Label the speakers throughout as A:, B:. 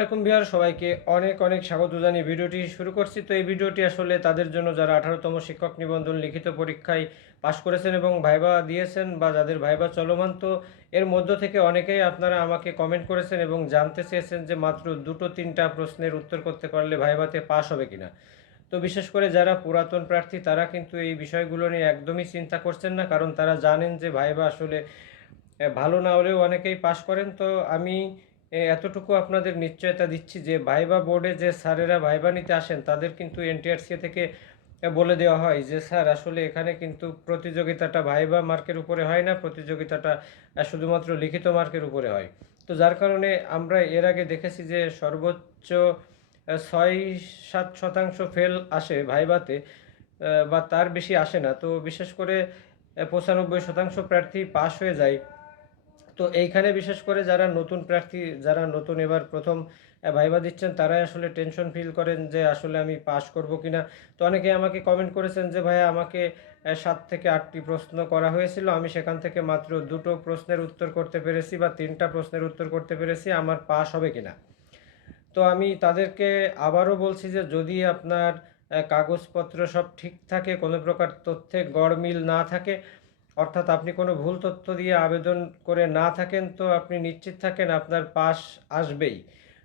A: আলাইকুম বিহার সবাইকে অনেক অনেক স্বাগত জানিয়ে ভিডিওটি শুরু করছি। তো এই ভিডিওটি আসলে তাদের জন্য যারা আঠারোতম শিক্ষক নিবন্ধন লিখিত পরীক্ষায় পাশ করেছেন এবং ভাইবা দিয়েছেন বা যাদের ভাইবা চলমান, তো এর মধ্য থেকে অনেকেই আপনারা আমাকে কমেন্ট করেছেন এবং জানতে চেয়েছেন যে মাত্র দুটো তিনটা প্রশ্নের উত্তর করতে পারলে ভাইবাতে পাশ হবে কিনা। তো বিশেষ করে যারা পুরাতন প্রার্থী, তারা কিন্তু এই বিষয়গুলো নিয়ে একদমই চিন্তা করছেন না, কারণ তারা জানেন যে ভাইবা আসলে ভালো না হলেও অনেকেই পাশ করেন। তো আমি এতটুকু আপনাদের নিশ্চয়তা দিচ্ছি যে ভাইবা বোর্ডে যে স্যারেরা ভাইবা নিতে আসেন, তাদের কিন্তু এনটিআরসি থেকে বলে দেওয়া হয় যে, স্যার, আসলে এখানে কিন্তু প্রতিযোগিতাটা ভাইবা মার্কের উপরে হয় না, প্রতিযোগিতাটা শুধুমাত্র লিখিত মার্কের উপরে হয়। তো যার কারণে আমরা এর আগে দেখেছি যে সর্বোচ্চ ছয় সাত শতাংশ ফেল আসে ভাইবাতে বা তার বেশি আসে না। তো বিশেষ করে পঁচানব্বই শতাংশ প্রার্থী পাশ হয়ে যায়। তো এইখানে বিশেষ করে যারা নতুন প্রার্থী, যারা নতুন এবার প্রথম ভাইবা দিচ্ছেন, তারাই আসলে টেনশন ফিল করেন যে আসলে আমি পাস করব কিনা। তো অনেকে আমাকে কমেন্ট করেছেন যে, ভাইয়া, আমাকে সাত থেকে আটটি প্রশ্ন করা হয়েছিল। আমি সেখান থেকে মাত্র দুটো প্রশ্নের উত্তর করতে পেরেছি বা তিনটা প্রশ্নের উত্তর করতে পেরেছি। আমার পাস হবে কিনা? তো আমি তাদেরকে আবারও বলছি যে, যদি আপনার কাগজপত্র সব ঠিক থাকে, কোনো প্রকার তথ্যে গড়মিল না থাকে অর্থাৎ আপনি কোনো ভুল তথ্য দিয়ে আবেদন করে না থাকেন, তো আপনি নিশ্চিত থাকেন আপনার পাস আসবেই।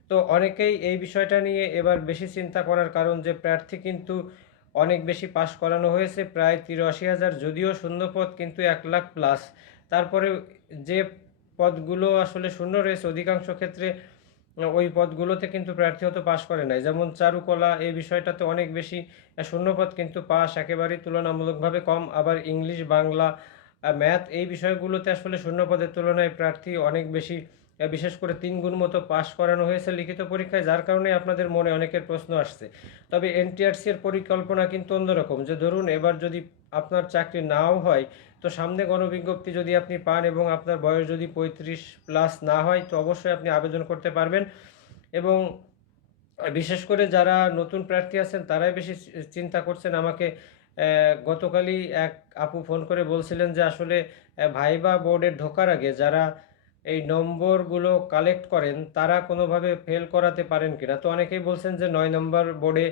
A: তো অনেকেই এই বিষয়টা নিয়ে এবার বেশি চিন্তা করার কারণ যে, প্রার্থী কিন্তু অনেক বেশি পাস করানো হয়েছে, প্রায় তিরাশি হাজার, যদিও শূন্যপদ কিন্তু এক লাখ প্লাস তারপরে যে পদগুলো আসলে শূন্য রয়েছে, অধিকাংশ ক্ষেত্রে ওই পদগুলোতে কিন্তু প্রার্থী হয়তো পাশ করে নাই। যেমন চারুকলা, এই বিষয়টাতে অনেক বেশি শূন্যপদ কিন্তু পাস, একেবারেই তুলনামূলকভাবে কম। আবার ইংলিশ, বাংলা ম্যাথ, এই বিষয়গুলোতে আসলে শূন্যপদের তুলনায় প্রার্থী অনেক বেশি বিশেষ করে তিন গুণ মতো পাশ করানো হয়েছে লিখিত পরীক্ষায়, যার কারণে আপনাদের মনে অনেকের প্রশ্ন আসছে। তবে এনটিআরসি এর পরিকল্পনা কিন্তু অন্যরকম, যে ধরুন এবার যদি আপনার চাকরি নাও হয়, তো সামনে গণবিজ্ঞপ্তি যদি আপনি পান এবং আপনার বয়স যদি পঁয়ত্রিশ প্লাস না হয়, তো অবশ্যই আপনি আবেদন করতে পারবেন। এবং বিশেষ করে যারা নতুন প্রার্থী আছেন, তারাই বেশি চিন্তা করছেন। আমাকে গতকালই এক আপু ফোন করে বলছিলেন যে আসলে ভাইবা বোর্ডে ঢোকার আগে যারা এই নম্বরগুলো কালেক্ট করেন, তারা কোনোভাবে ফেল করাতে পারেন কিনা? তো অনেকেই বলছেন যে নয় নম্বর বোর্ডে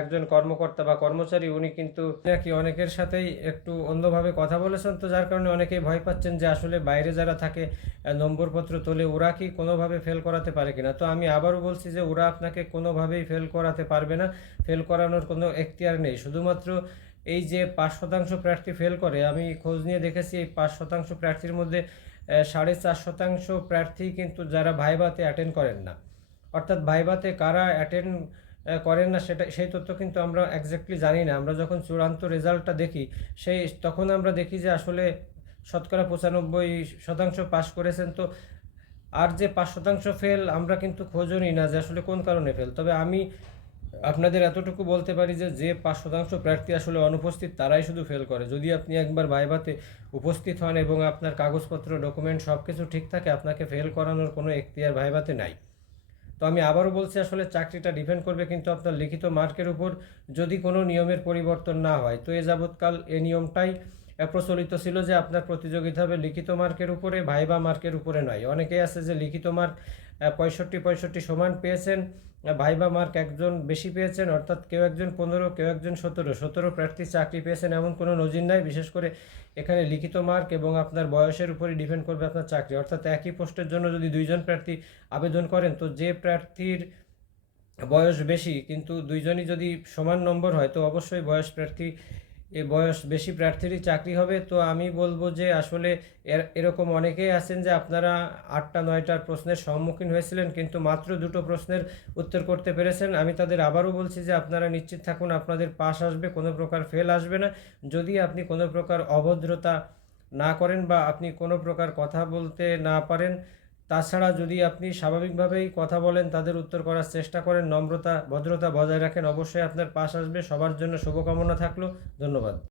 A: একজন কর্মকর্তা বা কর্মচারী, উনি কিন্তু নাকি অনেকের সাথেই একটু অন্যভাবে কথা বলেছেন। তো যার কারণে অনেকেই ভয় পাচ্ছেন যে আসলে বাইরে যারা থাকে নম্বরপত্র তোলে, ওরা কি কোনোভাবে ফেল করাতে পারে কিনা? তো আমি আবারও বলছি যে ওরা আপনাকে কোনোভাবেই ফেল করাতে পারবে না। ফেল করানোর কোনো এখতিয়ার নেই। শুধুমাত্র এই যে পাঁচ শতাংশ প্রার্থী ফেল করে, আমি খোঁজ নিয়ে দেখেছি, এই পাঁচ শতাংশ প্রার্থীর মধ্যে সাড়ে চার শতাংশ প্রার্থী কিন্তু যারা ভাইভাতে অ্যাটেন্ড করেন না। অর্থাৎ ভাইভাতে কারা অ্যাটেন্ড করেন না সেটা, সেই তথ্য কিন্তু আমরা একজ্যাক্টলি জানি না। আমরা যখন চূড়ান্ত রেজাল্টটা দেখি, সেই, তখন আমরা দেখি যে আসলে শতকরা পঁচানব্বই শতাংশ পাশ করেছেন। তো আর যে পাঁচ শতাংশ ফেল আমরা কিন্তু খোঁজও নিই না যে আসলে কোন কারণে ফেল তবে আমি আপনাদের এতটুকু বলতে পারি যে যে পাঁচ শতাংশ প্রার্থী আসলে অনুপস্থিত, তারাই শুধু ফেল করে। যদি আপনি একবার ভাইভাতে উপস্থিত হন এবং আপনার কাগজপত্র ডকুমেন্ট সব কিছু ঠিক থাকে, আপনাকে ফেল করানোর কোনো এখতিয়ার ভাইভাতে নাই। তো আমি আবারও বলছি, আসলে চাকরিটা ডিপেন্ড করবে কিন্তু আপনার লিখিত মার্কের উপর যদি কোনো নিয়মের পরিবর্তন না হয়। তো এ যাবৎকাল এ নিয়মটাই প্রচলিত ছিল যে আপনার প্রতিযোগিতা হবে লিখিত মার্কের উপরে, ভাইবা মার্কের উপরে নয়। অনেকেই আছে যে লিখিত মার্ক পঁয়ষট্টি পঁয়ষট্টি সমান পেয়েছেন ভাইবা মার্ক একজন বেশি পেয়েছেন, অর্থাৎ কেউ একজন পনেরো, কেউ একজন সতেরো। সতেরো প্রার্থী চাকরি পেয়েছেন এমন কোনো নজির নাই, বিশেষ করে এখানে লিখিত মার্ক এবং আপনার বয়সের উপরে ডিপেন্ড করবে আপনার চাকরি। অর্থাৎ একই পোস্টের জন্য যদি দুইজন প্রার্থী আবেদন করেন, তো যে প্রার্থীর বয়স বেশি, কিন্তু দুইজনই যদি সমান নম্বর হয়, তো অবশ্যই বয়স প্রার্থী এ বয়স বেশি প্রার্থীরই চাকরি হবে, তো আমি বলব যে আসলে এর- এরকম অনেকেই আছেন যে আপনারা আটটা, নয়টার প্রশ্নের সম্মুখীন হয়েছিলেন, কিন্তু মাত্র দুটো প্রশ্নের উত্তর করতে পেরেছেন। আমি তাদের আবারও বলছি যে আপনারা নিশ্চিত থাকুন, আপনাদের পাস আসবে, কোনো প্রকার ফেল আসবে না। যদি আপনি কোনো প্রকার অভদ্রতা না করেন বা আপনি কোনো প্রকার কথা বলতে না পারেন তাছাড়া যদি আপনি স্বাভাবিকভাবেই কথা বলেন, তাদের উত্তর করার চেষ্টা করেন, নম্রতা, ভদ্রতা বজায় রাখেন, অবশ্যই আপনার পাশ আসবে। সবার জন্য শুভকামনা থাকল। ধন্যবাদ।